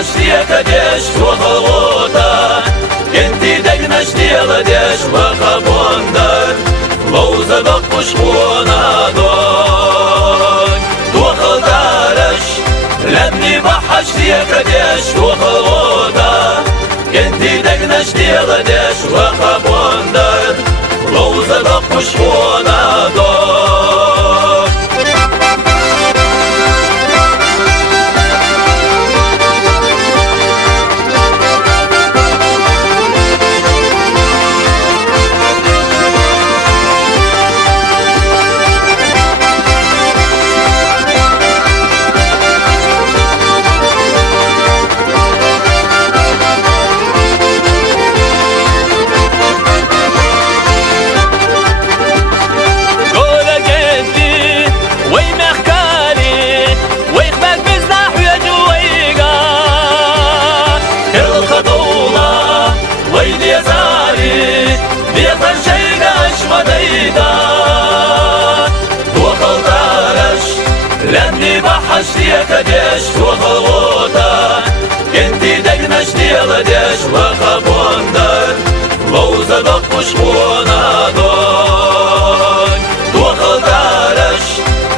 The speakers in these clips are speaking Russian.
بحشتك ديش وخلوطة كنتي دقنش ديلا ديش وخبوندر لو زدق شخونا دون توخل دارش لمني بحشتك ديش وخلوطة كنتي دقنش ديلا ديش وخبوندر لو زدق شخونا دون بحشتك ديش وخلوطة كنتي دقنش ديلا ديش وخبوندر لو زدق شخونا دون توخل دارش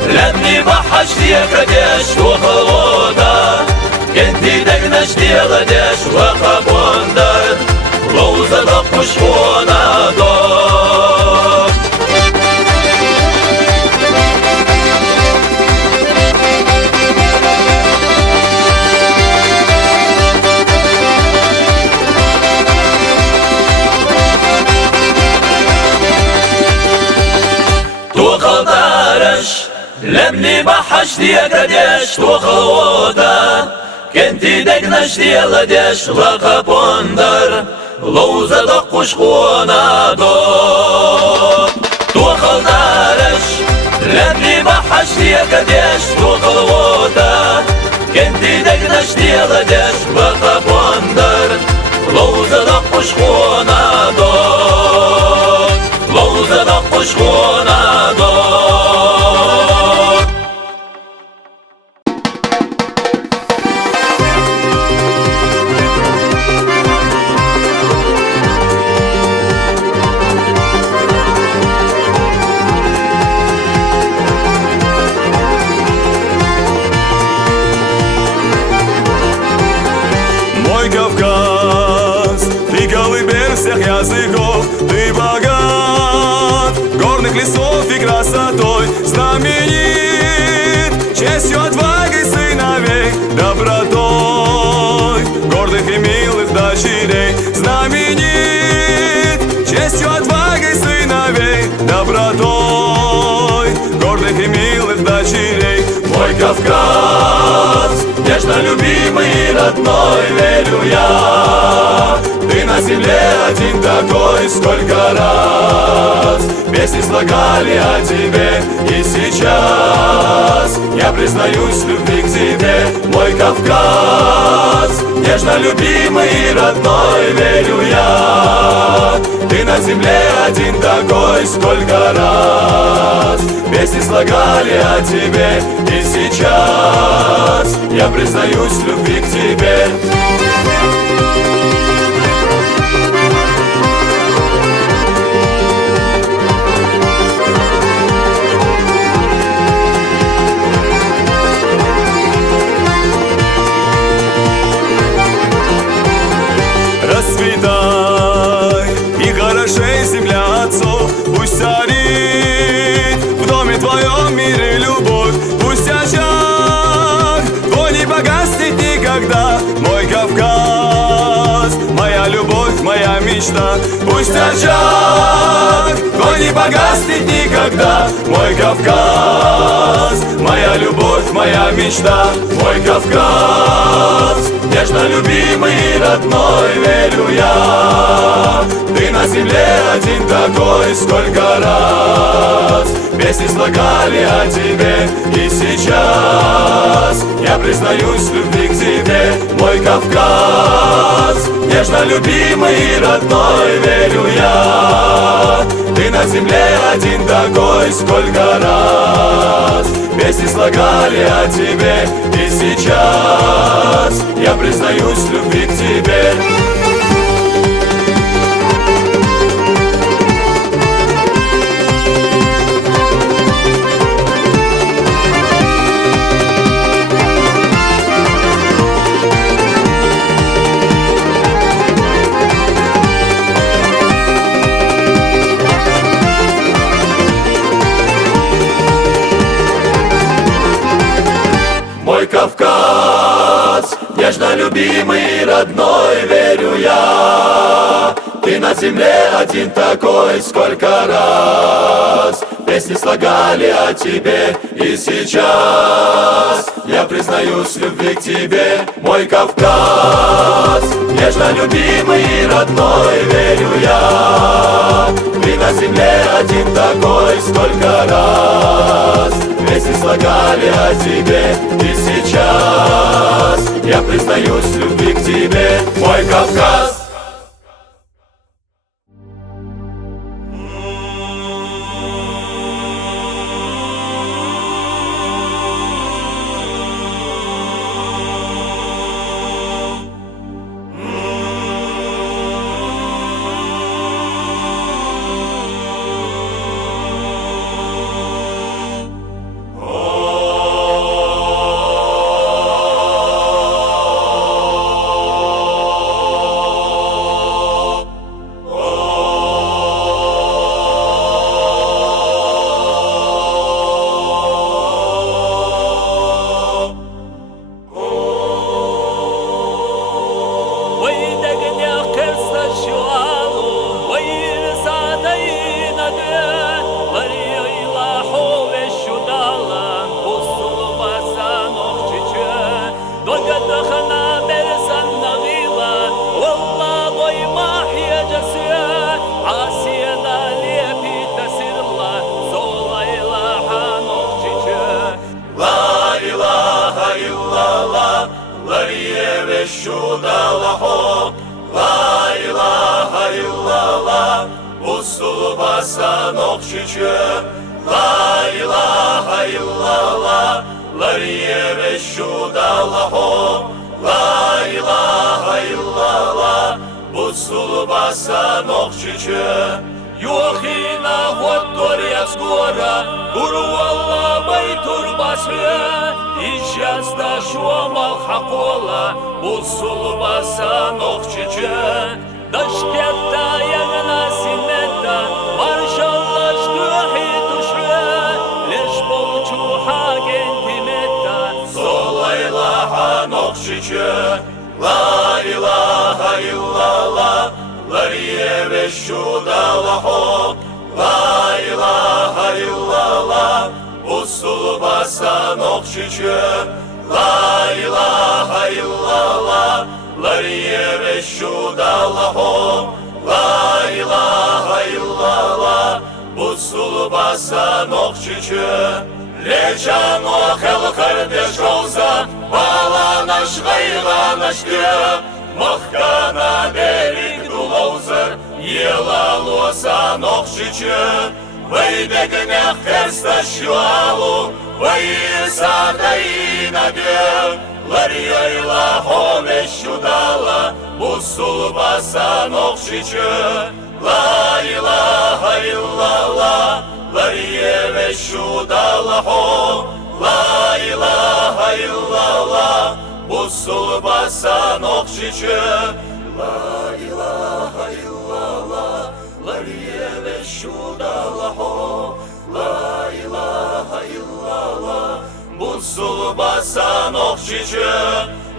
لمني بحشتك ديش وخلوطة كنتي دقنش ديلا ديش وخبوندر لو زدق شخونا دون لمني بحشتك ديش وخلوطة كنتي دقنش ديلا ديش وخبوندر لو زدق شخونا دون توخل دارش لمني بحشتك ديش وخلوطة كنتي دقنش ديلا ديش وخبوندر لو زدق شخونا دون لو زدق شخونا دون языков, ты богат, горных лесов и красотой знаменит, честью, отвагой сыновей, добротой гордых и милых дочерей. Знаменит, честью, отвагой сыновей, добротой гордых и милых дочерей. Мой Кавказ, нежно любимый и родной, верю я, ты на земле один такой, сколько раз песни слагали о тебе. И сейчас я признаюсь в любви к тебе. Мой Кавказ, нежно любимый и родной, верю я, ты на земле один такой, сколько раз песни слагали о тебе. И сейчас я признаюсь в любви к тебе. Расцветай и хорошей земля отцов, пусть царит в доме твоем мире любовь, пусть очаг твой не погаснет никогда. Мой Кавказ, моя любовь, моя мечта, пусть очаг твой не погаснет никогда. Мой Кавказ, моя любовь, моя мечта. Мой Кавказ, нежно любимый и родной, верю я, ты на земле один такой, сколько раз песни слагали о тебе. И сейчас я признаюсь в любви к тебе, мой Кавказ. Нежно любимый и родной, верю я, ты на земле один такой, сколько раз песни слагали о тебе. И сейчас я признаюсь в любви к тебе. Мой Кавказ, нежно любимый и родной, верю я, ты на земле один такой, сколько раз песни слагали о тебе. И сейчас я признаюсь в любви к тебе, мой Кавказ. Нежно любимый и родной, верю я, ты на земле один такой, сколько раз песни слагали о тебе. И сейчас я признаюсь в любви к тебе, мой Кавказ. La ilaha illallah, usul basan okşiçe. La ilaha illallah, lariye ve şudallaho. La ilaha illallah, usul basan okşiçe. Юхина вот торец гора, гуру Аллах байтур басве. И сейчас дошло малхакола, усул басан окчиче. Дашкетта ягна симета, маршалла штухи тушре. Лишь получу хагентимета, сола илаха нокчиче. Ла илаха илlallah, ларие вешудаллахо. La ilaha illallah, usul basan okşiçe. La ilaha illallah, lariye ve şudallaho. La ilaha illallah, usul basan okşiçe. Лечан охел кардеш роза, баланаш гайганаш ге. Махкана берег дулаузер, ела лоса нохшиче. Вейдегне херста шуалу, вейса даина дев. Ларьяйла хоме шудала, усул баса нохшиче. Ла илаха илlallah, ларье ве шудаллахо. Ла илаха илlallah, усул баса нохшиче. La ilaha illallah, lariye ve şudallaho. La ilaha illallah, busul basan okşiçe.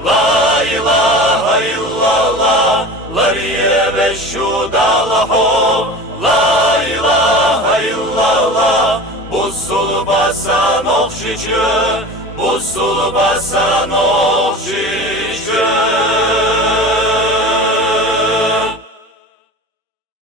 La ilaha illallah, lariye ve şudallaho. La ilaha illallah, busul basan okşiçe. Busul basan okşiçe.